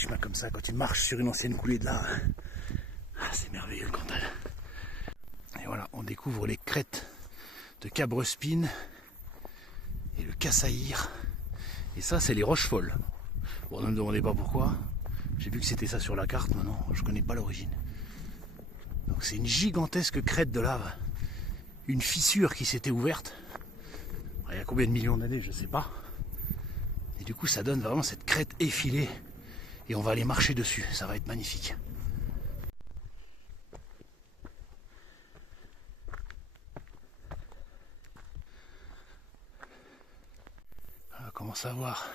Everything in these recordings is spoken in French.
chemins comme ça, quand tu marches sur une ancienne coulée de lave. Ah, c'est merveilleux le Cantal. Et voilà, on découvre les crêtes de Cabrespine et le Cassaïr. Et ça, c'est les roches folles. Bon, ne me demandez pas pourquoi. J'ai vu que c'était ça sur la carte, mais non, je connais pas l'origine. Donc c'est une gigantesque crête de lave. Une fissure qui s'était ouverte. Il y a combien de millions d'années, je sais pas. Et du coup, ça donne vraiment cette crête effilée. Et on va aller marcher dessus, ça va être magnifique. On commence à voir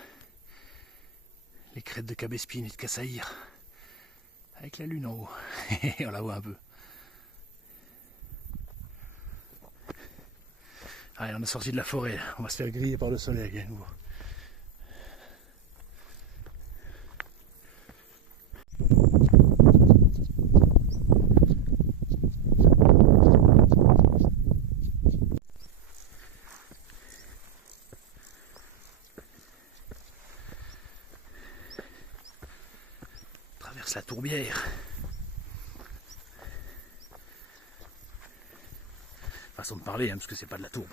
les crêtes de Cabrespine et de Cassaïr avec la lune en haut. On la voit un peu. Allez, on est sorti de la forêt, on va se faire griller par le soleil à nouveau. On traverse la tourbière. Façon de parler, hein, parce que c'est pas de la tourbe.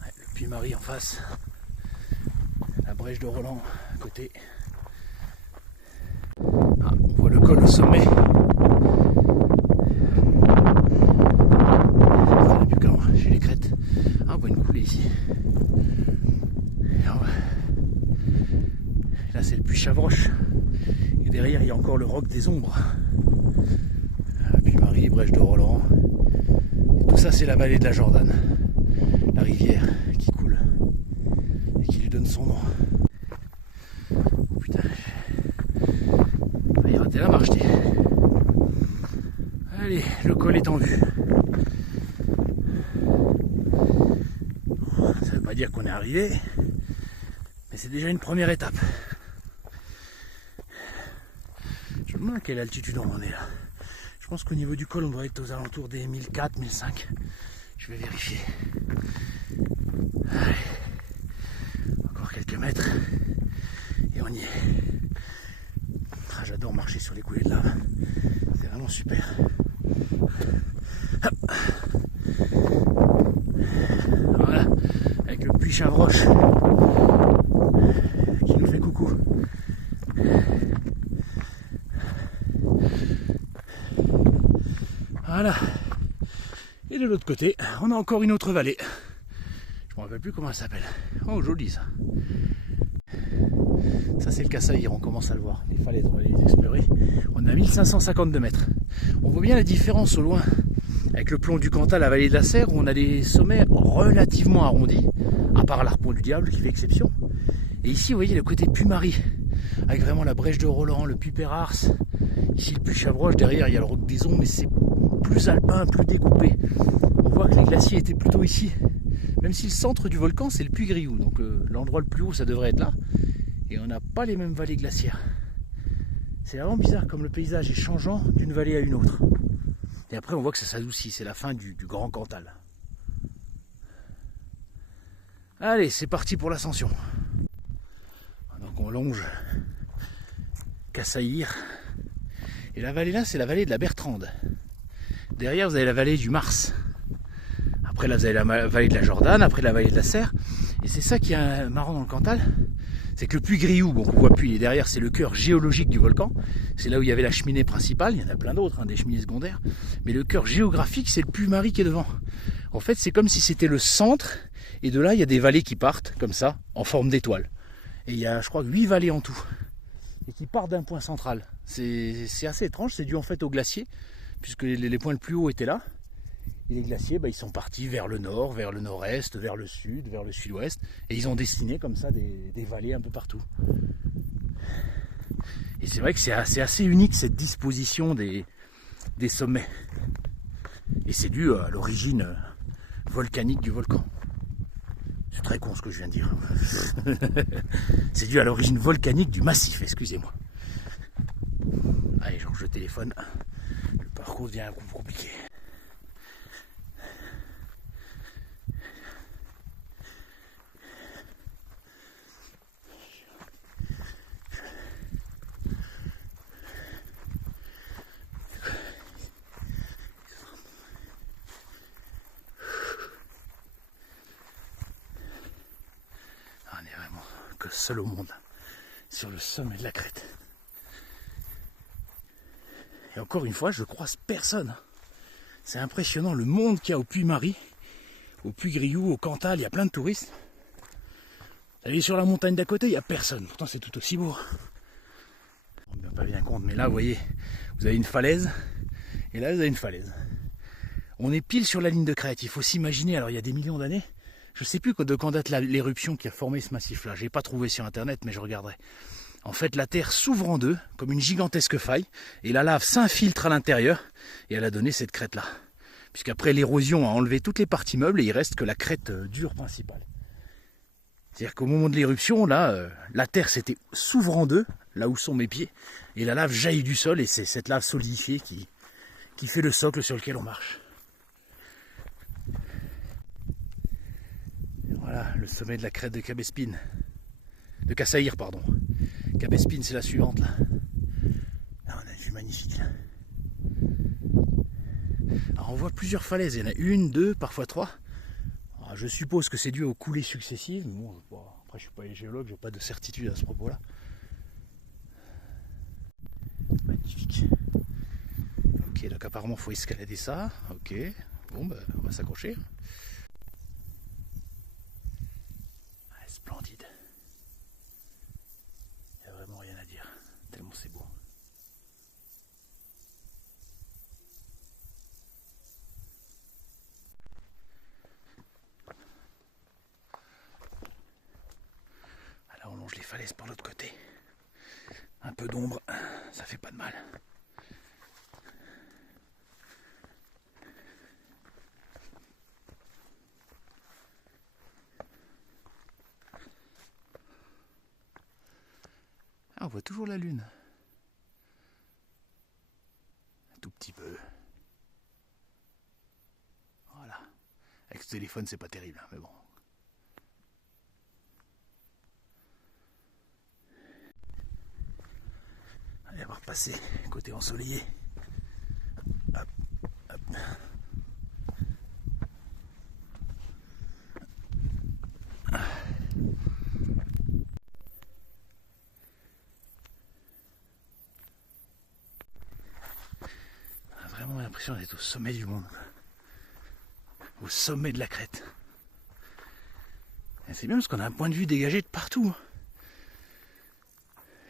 Ouais, le Puy-Marie en face, la brèche de Roland à côté. Ah, on voit le col au sommet. J'ai les crêtes. Ah, on voit une coulée ici. Là, c'est le puy Chavroche. Et derrière, il y a encore le roc des Ombres. Puy-Marie, brèche de Roland. Et tout ça, c'est la vallée de la Jordanne. La rivière qui coule et qui lui donne son nom. Oh putain. Il raté la marche, dis. Allez, le col est en vue. Ça veut pas dire qu'on est arrivé, mais c'est déjà une première étape. Je me demande à quelle altitude on en est là. Je pense qu'au niveau du col, on doit être aux alentours des 1004, 1005. Je vais vérifier. Allez. Encore quelques mètres et on y est. Ah, j'adore marcher sur les coulées de lave. C'est vraiment super. Hop. Voilà, avec le puy Chavroche qui nous fait coucou. Voilà. Et de l'autre côté, on a encore une autre vallée. Je ne me rappelle plus comment elle s'appelle. Oh, joli ça. Ça c'est le Cassaïr, on commence à le voir. Les falaises, on va les explorer. On est à 1552 mètres. On voit bien la différence au loin avec le plomb du Cantal, la vallée de la Serre, où on a des sommets relativement arrondis, à part l'Arpent du Diable qui fait exception. Et ici, vous voyez le côté Puy-Marie, avec vraiment la brèche de Roland, le puy Pérars. Ici, le puy Chavroche, derrière, il y a le roc des Ombres, mais c'est plus alpin, plus découpé. On voit que les glaciers étaient plutôt ici. Même si le centre du volcan, c'est le puy Griou. Donc l'endroit le plus haut, ça devrait être là. Et on n'a pas les mêmes vallées glaciaires. C'est vraiment bizarre comme le paysage est changeant d'une vallée à une autre. Et après on voit que ça s'adoucit, c'est la fin du Grand Cantal. Allez, c'est parti pour l'ascension. Donc on longe Cassaïr. Et la vallée là, c'est la vallée de la Bertrande. Derrière vous avez la vallée du Mars. Après là vous avez la vallée de la Jordanne, après la vallée de la Serre. Et c'est ça qui est marrant dans le Cantal. C'est que le puy Griou, bon, qu'on voit plus, il est derrière, c'est le cœur géologique du volcan. C'est là où il y avait la cheminée principale, il y en a plein d'autres, hein, des cheminées secondaires. Mais le cœur géographique, c'est le Puy-Marie qui est devant. En fait, c'est comme si c'était le centre, et de là, il y a des vallées qui partent, comme ça, en forme d'étoile. Et il y a, je crois, 8 vallées en tout, et qui partent d'un point central. C'est assez étrange, c'est dû en fait au glacier, puisque les points les plus hauts étaient là. Et les glaciers, ils sont partis vers le nord, vers le nord-est, vers le sud, vers le sud-ouest. Et ils ont dessiné comme ça des vallées un peu partout. Et c'est vrai que c'est assez unique cette disposition des sommets. Et c'est dû à l'origine volcanique du volcan. C'est très con ce que je viens de dire. C'est dû à l'origine volcanique du massif, excusez-moi. Allez, genre je téléphone. Le parcours devient un coup compliqué. On est vraiment que seul au monde, sur le sommet de la crête. Et encore une fois, je croise personne. C'est impressionnant le monde qu'il y a au Puy-Marie, au Puy-Grioux, au Cantal, il y a plein de touristes. Vous allez sur la montagne d'à côté, il n'y a personne. Pourtant c'est tout aussi beau. On ne me rend pas bien compte, mais là vous voyez, vous avez une falaise, et là vous avez une falaise. On est pile sur la ligne de crête, il faut s'imaginer, alors il y a des millions d'années, je ne sais plus de quand date l'éruption qui a formé ce massif-là, je n'ai pas trouvé sur internet, mais je regarderai. En fait, la Terre s'ouvre en deux, comme une gigantesque faille, et la lave s'infiltre à l'intérieur, et elle a donné cette crête-là. Puisqu'après, l'érosion a enlevé toutes les parties meubles, et il reste que la crête dure principale. C'est-à-dire qu'au moment de l'éruption, là, la Terre s'ouvre en deux, là où sont mes pieds, et la lave jaillit du sol, et c'est cette lave solidifiée qui fait le socle sur lequel on marche. Voilà, le sommet de la crête de Cabespine. De Cassaïr, pardon. Cabespine, c'est la suivante, là. Là, on a une vue magnifique, là. Alors, on voit plusieurs falaises. Il y en a une, deux, parfois trois. Alors, je suppose que c'est dû aux coulées successives. Mais bon, après, je ne suis pas géologue, je n'ai pas de certitude à ce propos-là. Magnifique. Ok, donc apparemment, il faut escalader ça. Ok, bon, bah, on va s'accrocher. Ah, splendide. Il n'y a vraiment rien à dire, tellement c'est beau. Là, on longe les falaises par l'autre côté. Un peu d'ombre, ça fait pas de mal. Ah, on voit toujours la lune. Un tout petit peu. Voilà. Avec ce téléphone, c'est pas terrible, mais bon. Allez, on va repasser côté ensoleillé. Hop, hop. On a vraiment l'impression d'être au sommet du monde. Au sommet de la crête. Et c'est bien parce qu'on a un point de vue dégagé de partout.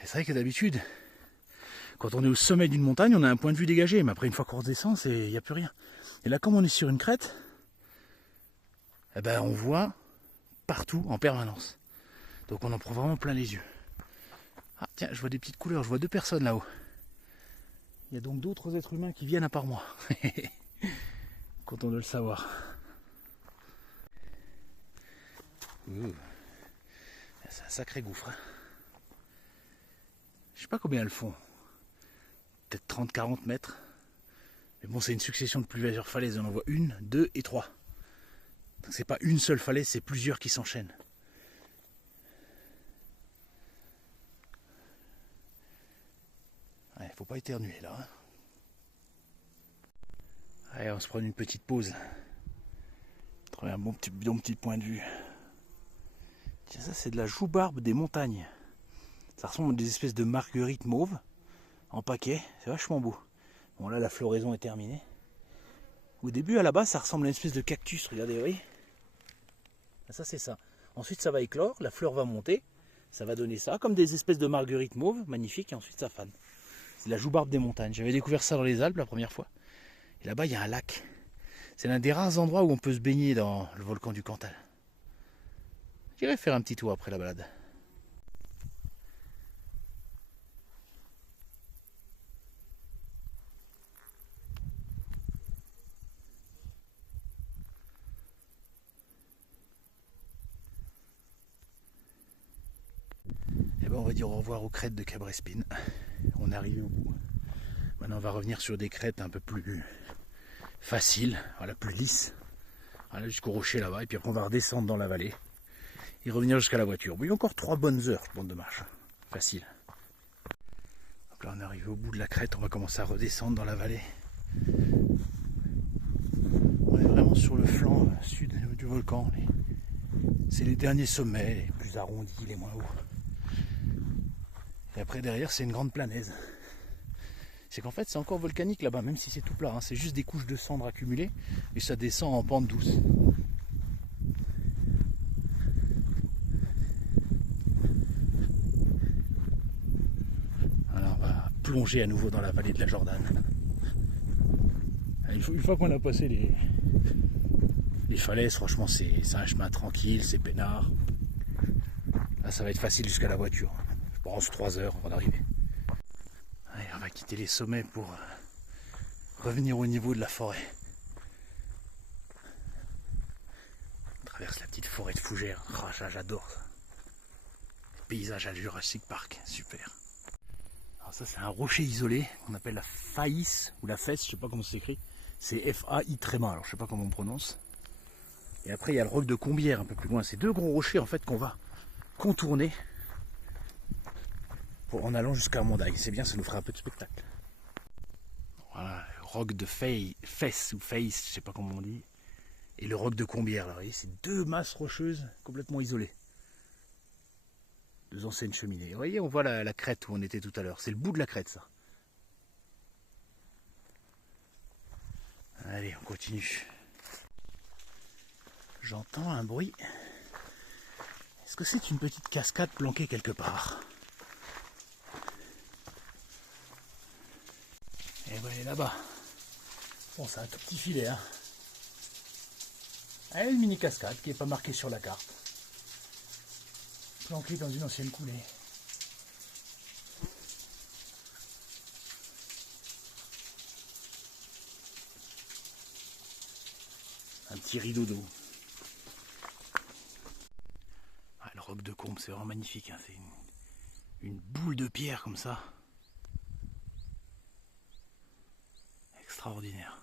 Et c'est vrai que d'habitude, quand on est au sommet d'une montagne, on a un point de vue dégagé. Mais après, une fois qu'on redescend, il n'y a plus rien. Et là, comme on est sur une crête, eh ben, on voit partout en permanence. Donc on en prend vraiment plein les yeux. Ah tiens, je vois des petites couleurs, je vois deux personnes là-haut. Il y a donc d'autres êtres humains qui viennent à part moi. Content de le savoir. C'est un sacré gouffre. Hein. Je sais pas combien elles font. Peut-être 30-40 mètres. Mais bon, c'est une succession de plusieurs falaises. On en voit une, deux et trois. Donc c'est pas une seule falaise, c'est plusieurs qui s'enchaînent. Ouais, faut pas éternuer là. Hein. Allez, on se prend une petite pause. Trouver un bon petit point de vue. Tiens, ça c'est de la joubarbe des montagnes. Ça ressemble à des espèces de marguerites mauves en paquet. C'est vachement beau. Bon là la floraison est terminée. Au début à la base ça ressemble à une espèce de cactus. Regardez, vous voyez. Ça c'est ça. Ensuite ça va éclore, la fleur va monter. Ça va donner ça, comme des espèces de marguerites mauves, magnifiques, et ensuite ça fane. C'est la joubarbe des montagnes. J'avais découvert ça dans les Alpes la première fois. Et là-bas il y a un lac. C'est l'un des rares endroits où on peut se baigner dans le volcan du Cantal. J'irai faire un petit tour après la balade. ben, on va dire au revoir aux crêtes de Cabrespine. On est arrivé au bout. Maintenant on va revenir sur des crêtes un peu plus faciles, voilà, plus lisses. Voilà, jusqu'au rocher là-bas, et puis après on va redescendre dans la vallée et revenir jusqu'à la voiture. Bon, il y a encore 3 bonnes heures, je pense, de marche. Facile. Donc là on est arrivé au bout de la crête, on va commencer à redescendre dans la vallée. On est vraiment sur le flanc sud du volcan. C'est les derniers sommets, les plus arrondis, les moins hauts. Et après derrière c'est une grande planaise. C'est qu'en fait c'est encore volcanique là-bas, même si c'est tout plat, hein. C'est juste des couches de cendres accumulées et ça descend en pente douce. Alors on va plonger à nouveau dans la vallée de la Jordane. Une fois qu'on a passé les falaises, franchement c'est un chemin tranquille, c'est peinard. Là ça va être facile jusqu'à la voiture. Je pense 3 heures avant d'arriver. Allez, on va quitter les sommets pour revenir au niveau de la forêt. On traverse la petite forêt de fougères. Oh, j'adore ça. Paysage à Jurassic Park, super. Alors ça c'est un rocher isolé qu'on appelle la faïs ou la fesse, je sais pas comment ça s'écrit. C'est F-A-I tréma, alors je sais pas comment on prononce. Et après il y a le roc de Combières un peu plus loin. C'est 2 gros rochers en fait qu'on va contourner en allant jusqu'à Mondaille. C'est bien, ça nous fera un peu de spectacle. Voilà, le roc de Fesse ou Face, je sais pas comment on dit. Et le roc de Combières, là, vous voyez, c'est 2 masses rocheuses complètement isolées. 2 anciennes cheminées. Vous voyez, on voit la crête où on était tout à l'heure. C'est le bout de la crête, ça. Allez, on continue. J'entends un bruit. Est-ce que c'est une petite cascade planquée quelque part? Et voilà, elle est là-bas. Bon, c'est un tout petit filet, hein. Ah, une mini cascade qui n'est pas marquée sur la carte. Planquée dans une ancienne coulée. Un petit rideau d'eau. Ah, le roc de Combe, c'est vraiment magnifique, hein. C'est une boule de pierre comme ça. Extraordinaire.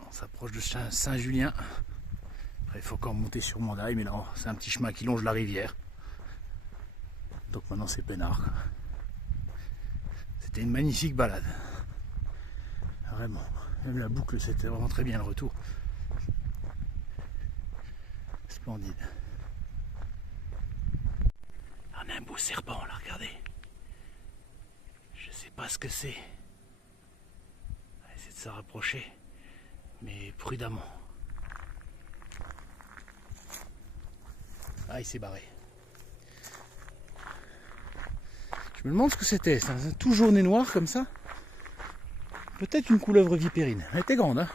On s'approche de Saint-Julien. Après, il faut encore monter sur Mondaille, mais là, c'est un petit chemin qui longe la rivière. Donc maintenant, c'est peinard. C'était une magnifique balade. Vraiment. Même la boucle, c'était vraiment très bien le retour. Splendide. On a un beau serpent là, regardez. Je sais pas ce que c'est. On va essayer de se rapprocher, mais prudemment. Ah, il s'est barré. Je me demande ce que c'était. C'est tout jaune et noir comme ça. Peut-être une couleuvre vipérine. Elle était grande, hein.